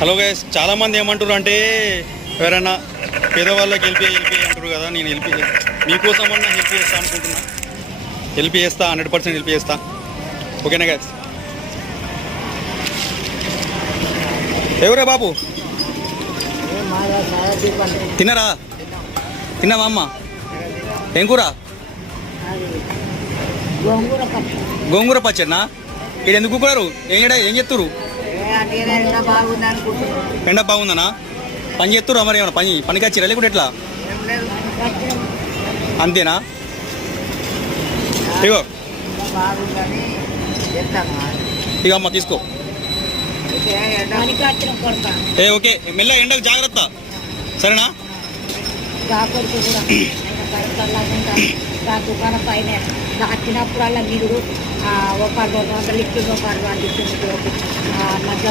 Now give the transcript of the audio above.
Hello guys, చాలామంది ఏమంటారు అంటే ఎవరైనా పేదవాళ్ళకి హెల్ప్ అంటారు కదా. నేను మీకోసం అన్నా హెల్ప్ చేస్తా అనుకుంటున్నా. హెల్ప్ చేస్తా, 100% హెల్ప్ చేస్తా. ఓకేనా గైస్? ఎవరే బాబు, తిన్నారా? తిన్నావా అమ్మ? ఏం కూర? గోంగూర పచ్చడినా? ఇక్కడ ఎందుకు కూరారు? ఏం చెప్తురు? ఎండ బాగుందనా? పని చేస్తురా? మరి ఏమన్నా పనికి వచ్చిరా లేకుంటే ఎట్లా? అంతేనా? ఇగో ఇక అమ్మ తీసుకో. ఓకే, మెల్ల ఎండకు జాగ్రత్త, సరేనా? దుకాణం పైన వచ్చినప్పుడల్లా మీరు ఒక 200 ఇస్తుంది, ఒక 200 ఇస్తుంది.